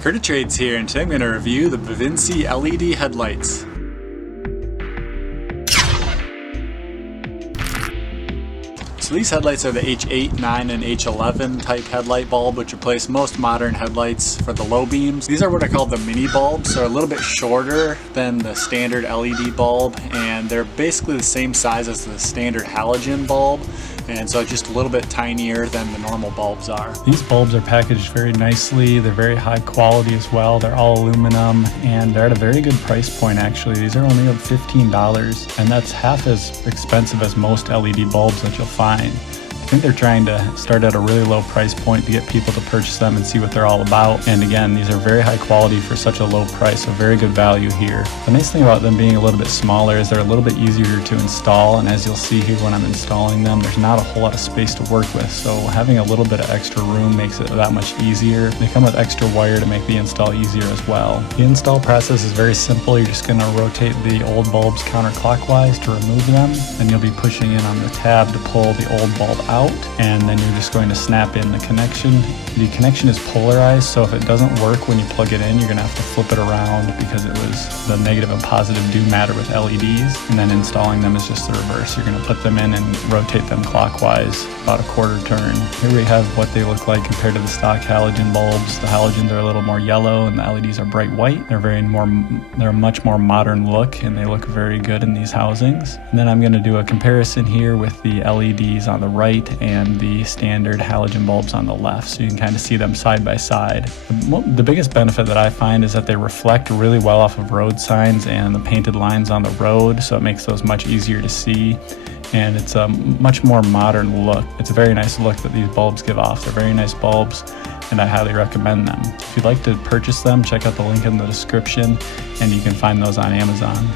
Curtis Trades here, and today I'm going to review the Bevinsee LED headlights. So these headlights are the H8, H9 and H11 type headlight bulb, which replace most modern headlights for the low beams. These are what I call the mini bulbs, so a little bit shorter than the standard LED bulb, and they're basically the same size as the standard halogen bulb, and so just a little bit tinier than the normal bulbs are. These bulbs are packaged very nicely. They're very high quality as well. They're all aluminum, and they're at a very good price point actually. These are only $15, and that's half as expensive as most LED bulbs that you'll find. I think they're trying to start at a really low price point to get people to purchase them and see what they're all about. And again, these are very high quality for such a low price, so very good value here. The nice thing about them being a little bit smaller is they're a little bit easier to install, and as you'll see here when I'm installing them, there's not a whole lot of space to work with, so having a little bit of extra room makes it that much easier. They come with extra wire to make the install easier as well. The install process is very simple. You're just going to rotate the old bulbs counterclockwise to remove them, and you'll be pushing in on the tab to pull the old bulb out, and then you're just going to snap in the connection. The connection is polarized, so if it doesn't work when you plug it in, you're going to have to flip it around because the negative and positive do matter with LEDs, and then installing them is just the reverse. You're going to put them in and rotate them clockwise about a quarter turn. Here we have what they look like compared to the stock halogen bulbs. The halogens are a little more yellow and the LEDs are bright white. They're a much more modern look, and they look very good in these housings. And then I'm going to do a comparison here with the LEDs on the right and the standard halogen bulbs on the left, so you can kind of see them side by side. The biggest benefit that I find is that they reflect really well off of road signs and the painted lines on the road, so it makes those much easier to see, and it's a much more modern look. It's a very nice look that these bulbs give off. They're very nice bulbs, and I highly recommend them. If you'd like to purchase them, check out the link in the description, and you can find those on Amazon.